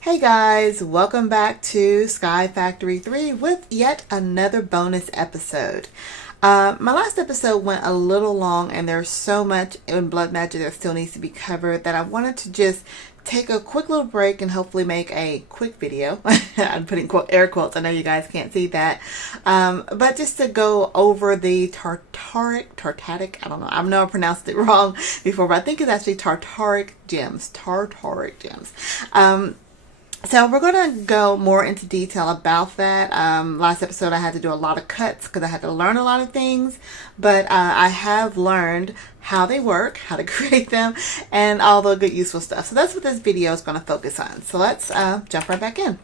Hey guys, welcome back to SkyFactory 3 with yet another bonus episode. My last episode went a little long and there's so much in Blood Magic that still needs to be covered that I wanted to just take a quick little break and hopefully make a quick video. I'm putting air quotes, I know you guys can't see that. But just to go over the Tartaric, I don't know, I know I pronounced it wrong before, but I think it's actually Tartaric Gems. Tartaric Gems. So we're going to go more into detail about that. Last episode I had to do a lot of cuts because I had to learn a lot of things, but I have learned how they work, how to create them, and all the good useful stuff. So that's what this video is going to focus on. So let's jump right back in.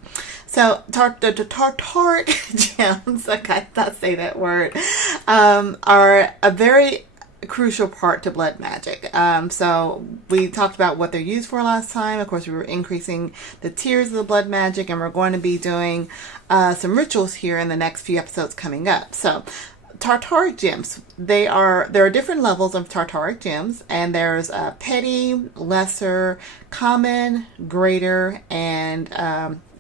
So Tartaric Gems, I cannot say that word, are a very crucial part to blood magic. So we talked about what they're used for last time. Of course, we were increasing the tiers of the blood magic, and we're going to be doing some rituals here in the next few episodes coming up. So Tartaric Gems, there are different levels of Tartaric Gems, and there's petty, lesser, common, greater, and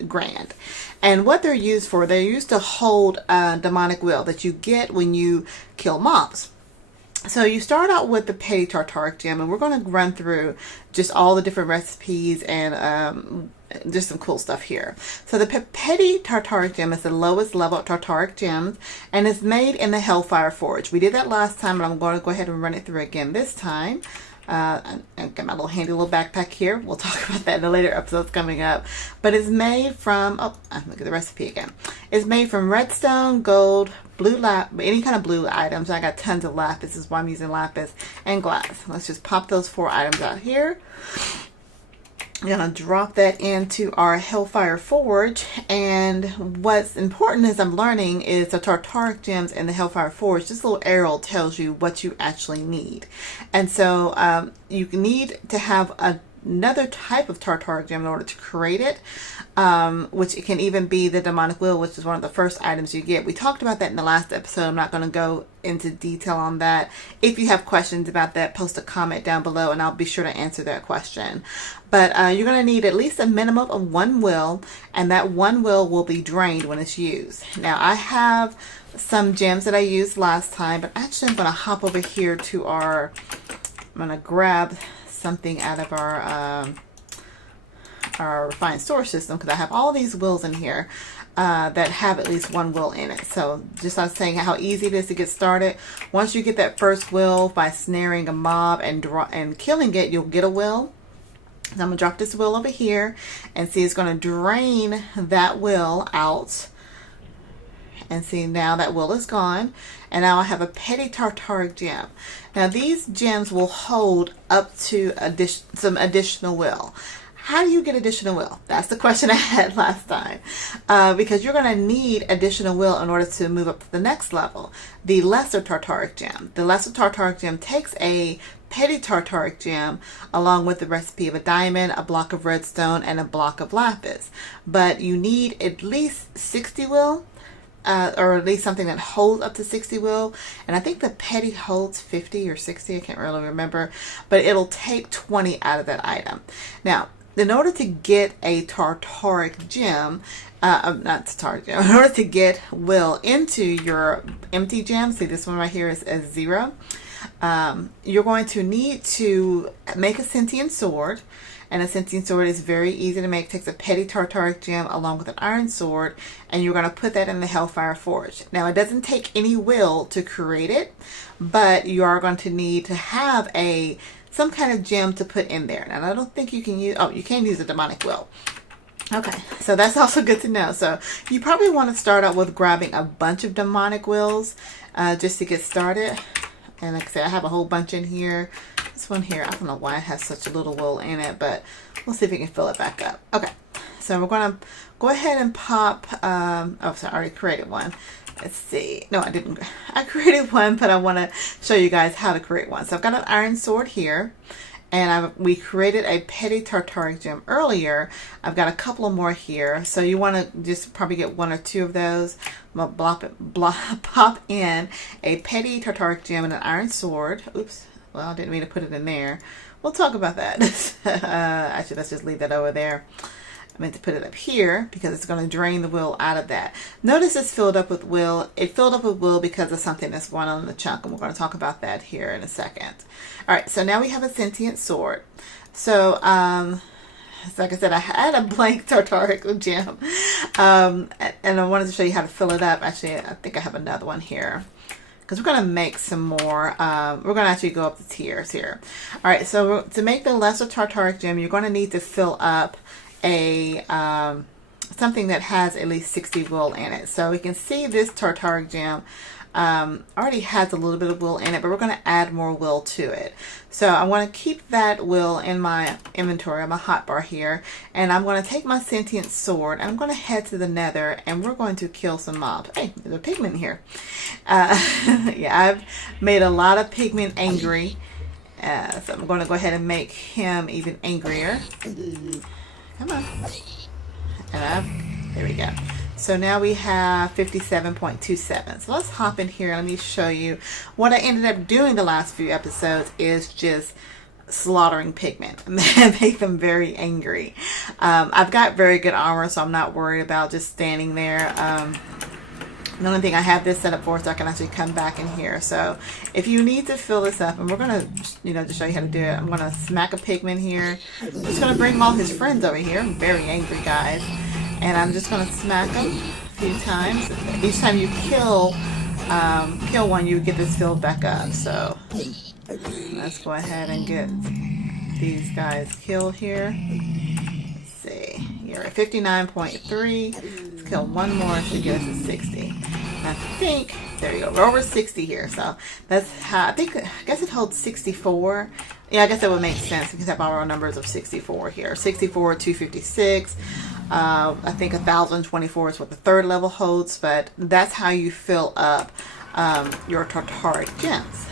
grand. And what they're used for, they're used to hold demonic will that you get when you kill mobs. So you start out with the petty Tartaric gem, and we're going to run through just all the different recipes and just some cool stuff here. So the petty Tartaric gem is the lowest level of Tartaric gems, and it's made in the Hellfire Forge. We did that last time, but I'm going to go ahead and run it through again this time. And got my little handy little backpack here. We'll talk about that in the later episodes coming up. But it's made from, look at the recipe again. It's made from redstone, gold, blue lapis, any kind of blue items. I got tons of lapis. This is why I'm using lapis, and glass. Let's just pop those 4 items out here. I'm going to drop that into our Hellfire Forge, and what's important is I'm learning is the Tartaric Gems in the Hellfire Forge. This little arrow tells you what you actually need, and so you need to have another type of Tartaric Gem in order to create it, which it can even be the Demonic Will, which is one of the first items you get. We talked about that in the last episode. I'm not going to go into detail on that. If you have questions about that, post a comment down below and I'll be sure to answer that question. But you're going to need at least a minimum of 1 will, and that 1 will be drained when it's used. Now I have some gems that I used last time, but actually I'm going to hop over here to I'm going to grab something out of our refined storage system, because I have all these wills in here that have at least 1 will in it. So just I was saying how easy it is to get started. Once you get that first will by snaring a mob and killing it, you'll get a will. So I'm gonna drop this will over here, and see it's gonna drain that will out. And see, now that will is gone, and now I have a petty Tartaric gem. Now these gems will hold up to some additional will. How do you get additional will? That's the question I had last time. Because you're going to need additional will in order to move up to the next level. The lesser Tartaric gem. The lesser Tartaric gem takes a petty Tartaric gem along with the recipe of a diamond, a block of redstone, and a block of lapis. But you need at least 60 will. Or at least something that holds up to 60 will. And I think the petty holds 50 or 60. I can't really remember. But it'll take 20 out of that item. Now, in order to get a Tartaric gem, not Tartaric gem, in order to get will into your empty gem, see this one right here is 0. You're going to need to make a sentient sword. And a sentient sword is very easy to make. It takes a petty Tartaric gem along with an iron sword, and you're going to put that in the Hellfire Forge. Now it doesn't take any will to create it, but you are going to need to have some kind of gem to put in there. And I don't think you can use, you can use a demonic will. Okay, so that's also good to know. So you probably want to start out with grabbing a bunch of demonic wills just to get started. And like I said, I have a whole bunch in here. This one here, I don't know why it has such a little wool in it, but we'll see if we can fill it back up. Okay, so we're going to go ahead and pop, oh, sorry, I already created one. Let's see. No, I didn't. I created one, but I want to show you guys how to create one. So I've got an iron sword here, and we created a petty Tartaric gem earlier. I've got a couple more here, so you want to just probably get 1 or 2 of those. I'm going to pop in a petty Tartaric gem and an iron sword. Oops. Well, I didn't mean to put it in there. We'll talk about that. Actually, let's just leave that over there. I meant to put it up here because it's going to drain the will out of that. Notice it's filled up with will. It filled up with will because of something that's going on in the chunk, and we're going to talk about that here in a second. All right, so now we have a sentient sword. So, like I said, I had a blank Tartaric gem, and I wanted to show you how to fill it up. Actually, I think I have another one here, because we're going to make some more. We're going to actually go up the tiers here. All right, so to make the lesser Tartaric gem, you're going to need to fill up a something that has at least 60 will in it. So we can see this Tartaric gem already has a little bit of will in it, but we're going to add more will to it. So I want to keep that will in my inventory, on my hotbar here, and I'm going to take my sentient sword and I'm going to head to the nether, and we're going to kill some mobs. Hey, there's a pigment here. Yeah, I've made a lot of pigment angry, so I'm going to go ahead and make him even angrier. Come on. And there we go. So now we have 57.27. So let's hop in here. Let me show you what I ended up doing the last few episodes is just slaughtering pigment and make them very angry. I've got very good armor, so I'm not worried about just standing there. The only thing I have this set up for is so I can actually come back in here. So if you need to fill this up, and we're going to, to show you how to do it, I'm going to smack a pigment here. I'm just going to bring all his friends over here. I'm very angry, guys. And I'm just going to smack them a few times. Each time you kill one, you get this filled back up. So let's go ahead and get these guys killed here. Let's see. You're at 59.3. Let's kill one more to get us to 60. And I think, there you go. We're over 60 here. So that's how, I guess it holds 64. Yeah, I guess that would make sense because I have our numbers of 64 here. 64, 256. I think 1024 is what the third level holds, but that's how you fill up your Tartaric gems.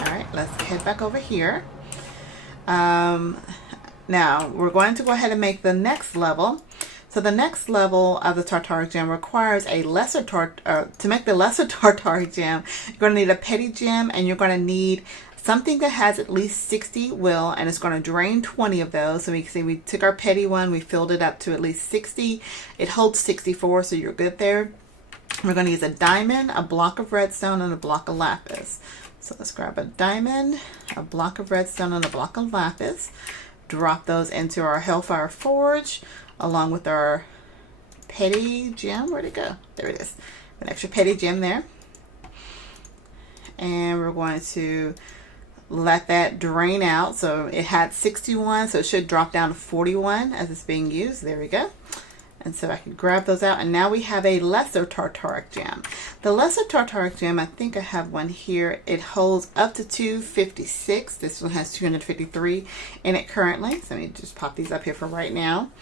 All right, let's head back over here. Now we're going to go ahead and make the next level. So the next level of the Tartaric gem requires a lesser to make the lesser Tartaric gem, you're going to need a petty gem, and you're going to need something that has at least 60 will, and it's going to drain 20 of those. So we can see we took our petty one, we filled it up to at least 60. It holds 64, so you're good there. We're going to use a diamond, a block of redstone, and a block of lapis. So let's grab a diamond, a block of redstone, and a block of lapis. Drop those into our Hellfire Forge along with our petty gem. Where'd it go? There it is. An extra petty gem there. And we're going to let that drain out. So it had 61, so it should drop down to 41 as it's being used. There we go. And so I can grab those out, and now we have a lesser Tartaric gem. The lesser Tartaric gem, I think I have one here. It holds up to 256. This one has 253 in it currently. So let me just pop these up here for right now.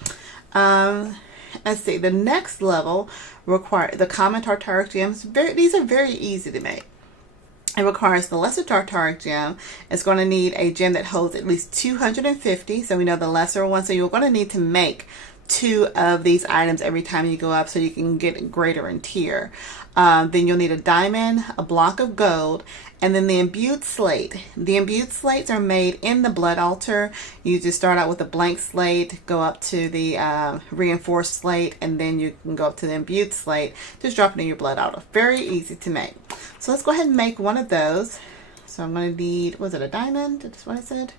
Let's see. The next level requires the common Tartaric gems. These are very easy to make. It requires the lesser Tartaric gem. It's going to need a gem that holds at least 250. So we know the lesser one. So you're going to need to make 2 of these items every time you go up so you can get greater in tier. Then you'll need a diamond, a block of gold, and then the imbued slate. The imbued slates are made in the blood altar. You just start out with a blank slate, go up to the reinforced slate, and then you can go up to the imbued slate. Just drop it in your blood altar. Very easy to make. So let's go ahead and make one of those. So I'm going to need, was it a diamond? Is this what I said?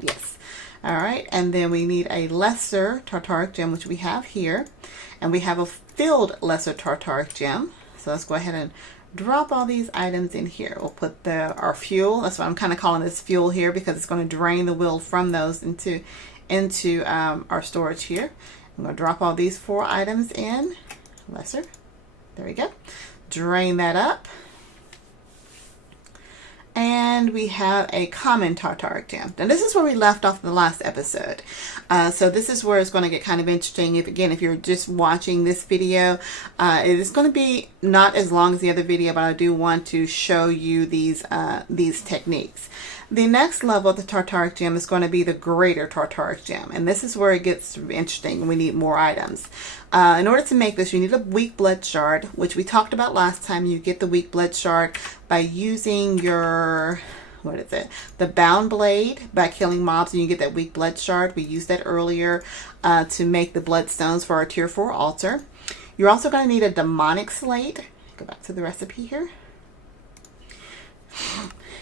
Yes. All right, and then we need a lesser Tartaric gem, which we have here, and we have a filled lesser Tartaric gem. So let's go ahead and drop all these items in here. We'll put our fuel. That's why I'm kind of calling this fuel here, because it's going to drain the will from those into our storage here. I'm going to drop all these 4 items in lesser. There we go. Drain that up. And we have a common Tartaric gem. And this is where we left off the last episode. So this is where it's going to get kind of interesting. If you're just watching this video, it is going to be not as long as the other video, but I do want to show you these techniques. The next level of the Tartaric gem is going to be the greater Tartaric gem. And this is where it gets interesting and we need more items. In order to make this, you need a weak blood shard, which we talked about last time. You get the weak blood shard by using your, what is it? The Bound Blade by killing mobs and you get that weak blood shard. We used that earlier to make the bloodstones for our tier 4 altar. You're also going to need a demonic slate. Go back to the recipe here.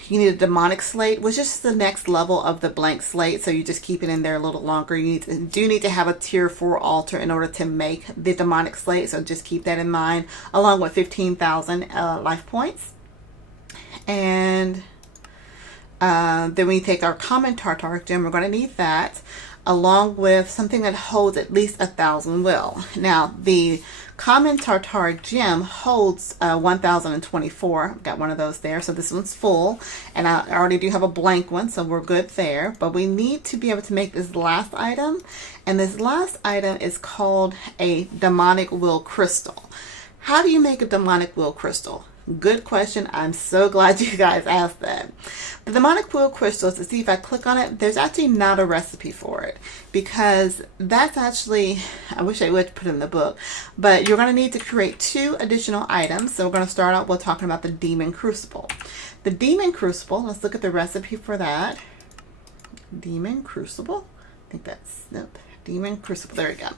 You need a demonic slate, which is the next level of the blank slate. So you just keep it in there a little longer. You do need to have a tier 4 altar in order to make the demonic slate. So just keep that in mind, along with 15,000 life points. And then we take our common Tartaric gem. We're going to need that, along with something that holds at least 1,000 will. Now, the common Tartaric gem holds 1,024. I've got one of those there, so this one's full, and I already do have a blank one, so we're good there. But we need to be able to make this last item, and this last item is called a demonic will crystal. How do you make a demonic will crystal? Good question. I'm so glad you guys asked that. The demonic will crystals, to see if I click on it, there's actually not a recipe for it, because that's actually, I wish I would put it in the book, but you're going to need to create 2 additional items. So we're going to start out with talking about the Demon Crucible. The Demon Crucible, let's look at the recipe for that. Demon Crucible, I think that's, nope. Demon Crucible, there we go.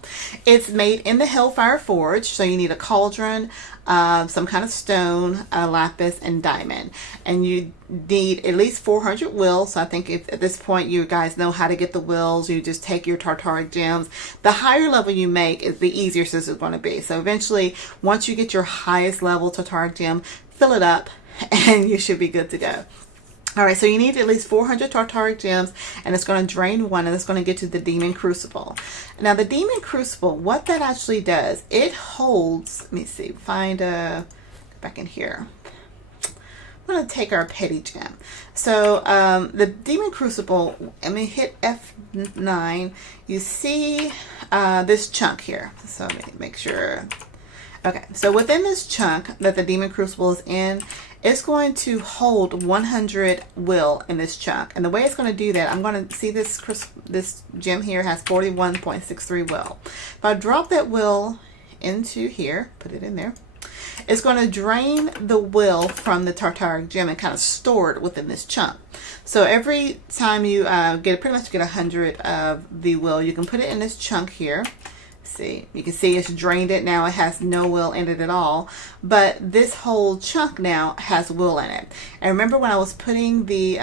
It's made in the Hellfire Forge, so you need a cauldron, some kind of stone, lapis, and diamond. And you need at least 400 wills. So I think if at this point you guys know how to get the wills, you just take your Tartaric gems. The higher level you make, is the easier this is going to be. So eventually, once you get your highest level Tartaric gem, fill it up, and you should be good to go. All right, so you need at least 400 Tartaric gems, and it's going to drain 1, and it's going to get you the Demon Crucible. Now, the Demon Crucible, what that actually does, it holds, let me see, go back in here. I'm going to take our petty gem. So, the Demon Crucible, let me hit F9. You see this chunk here. So, let me make sure. Okay, so within this chunk that the Demon Crucible is in, it's going to hold 100 will in this chunk. And the way it's going to do that, I'm going to see this gem here has 41.63 will. If I drop that will into here, put it in there, it's going to drain the will from the Tartaric gem and kind of store it within this chunk. So every time you pretty much get 100 of the will, you can put it in this chunk here. See, you can see it's drained it now. It has no will in it at all, but this whole chunk now has will in it. And remember when I was putting the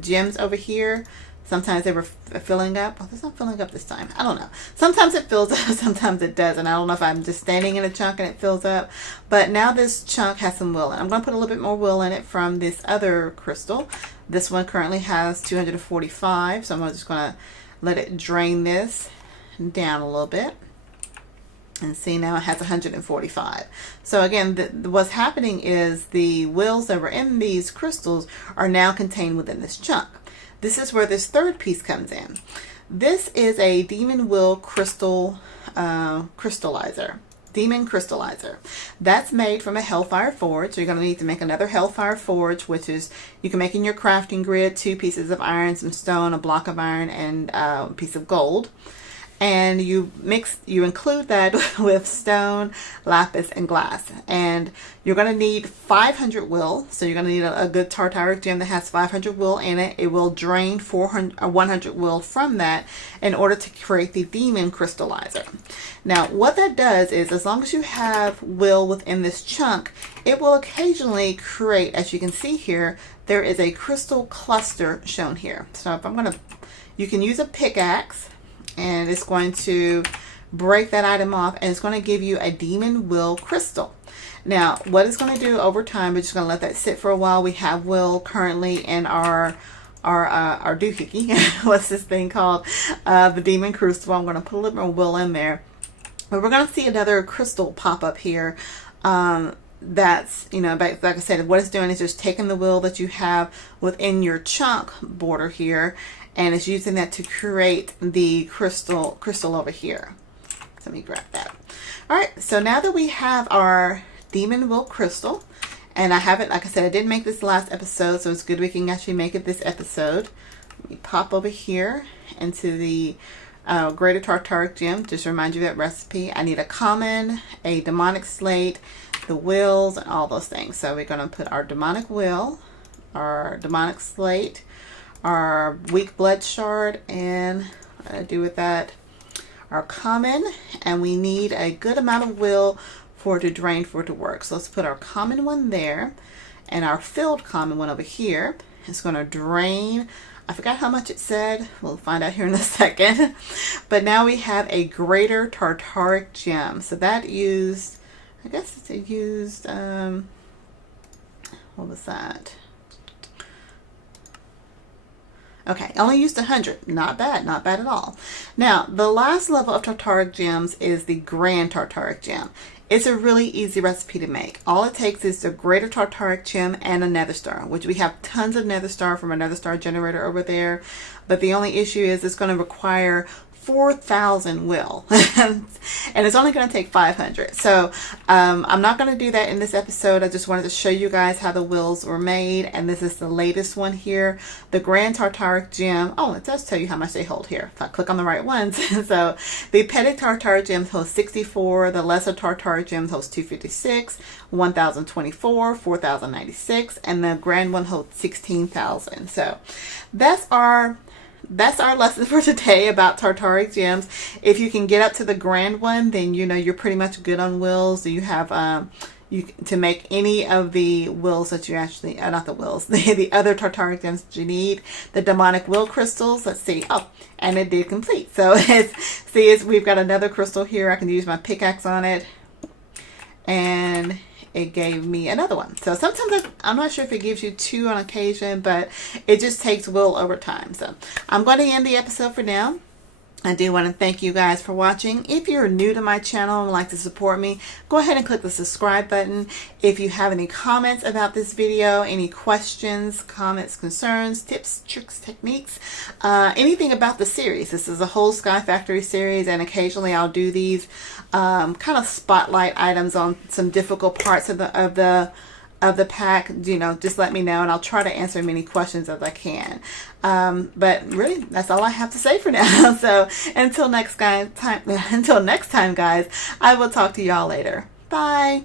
gems over here, sometimes they were filling up. Well, it's not filling up this time. I don't know. Sometimes it fills up, sometimes it doesn't. I don't know if I'm just standing in a chunk and it fills up, but now this chunk has some will in it. I'm going to put a little bit more will in it from this other crystal. This one currently has 245, so I'm just going to let it drain this down a little bit, and see now it has 145. So again, what's happening is the wills that were in these crystals are now contained within this chunk. This is where this third piece comes in. This is a Demon Will crystal crystallizer. Demon Crystallizer. That's made from a Hellfire Forge. So you're going to need to make another Hellfire Forge, which is, you can make in your crafting grid 2 pieces of iron, some stone, a block of iron, and a piece of gold. And you include that with stone, lapis, and glass. And you're going to need 500 will. So you're going to need a good Tartaric gem that has 500 will in it. It will drain 100 will from that in order to create the Demon Crystallizer. Now, what that does is, as long as you have will within this chunk, it will occasionally create, as you can see here, there is a crystal cluster shown here. So if you can use a pickaxe, and it's going to break that item off, and it's going to give you a Demon Will crystal. Now, what it's going to do over time, we're just going to let that sit for a while. We have will currently in our doohickey. What's this thing called? The Demon Crucible. I'm going to put a little more will in there. But we're going to see another crystal pop up here. That's, like I said, what it's doing is just taking the will that you have within your chunk border here, and it's using that to create the crystal over here. So let me grab that. All right, so now that we have our Demon Will crystal, and I have it, like I said, I didn't make this last episode, so it's good we can actually make it this episode. Let me pop over here into the Greater Tartaric Gem. Just to remind you that recipe. I need a common, a demonic slate, the wills, and all those things. So we're going to put our demonic will our demonic slate, our weak blood shard, and what I do with that, our common, and we need a good amount of will for it to drain for it to work. So let's put our common one there and our filled common one over here. It's going to drain. I forgot how much it said. We'll find out here in a second. But now we have a greater Tartaric gem. So that used, I guess it used, what was that? Okay, only used 100. Not bad, not bad at all. Now, the last level of Tartaric gems is the Grand Tartaric gem. It's a really easy recipe to make. All it takes is the greater Tartaric gem and a nether star, which we have tons of nether star from a nether star generator over there. But the only issue is it's going to require 4,000 will and it's only going to take 500. So I'm not going to do that in this episode. I just wanted to show you guys how the wills were made, and this is the latest one here, the Grand Tartaric gem. Oh, it does tell you how much they hold here if I click on the right ones. So the Petty Tartaric gems hold 64, the Lesser Tartaric gems holds 256, 1,024, 4,096, and the Grand one holds 16,000. So that's our lesson for today about Tartaric gems. If you can get up to the grand one, then you know you're pretty much good on wills. You have to make any of the wills that you actually, not the wills, the other Tartaric gems that you need. The demonic will crystals. Let's see. Oh, and it did complete. So we've got another crystal here. I can use my pickaxe on it, and it gave me another one. So sometimes I'm not sure if it gives you 2 on occasion, but it just takes will over time. So I'm going to end the episode for now. I do want to thank you guys for watching. If you're new to my channel and would like to support me, go ahead and click the subscribe button. If you have any comments about this video, any questions, comments, concerns, tips, tricks, techniques, anything about the series. This is a whole SkyFactory series, and occasionally I'll do these kind of spotlight items on some difficult parts of the pack. You know, just let me know and I'll try to answer as many questions as I can. But really, that's all I have to say for now. So until next time, guys, I will talk to y'all later. Bye.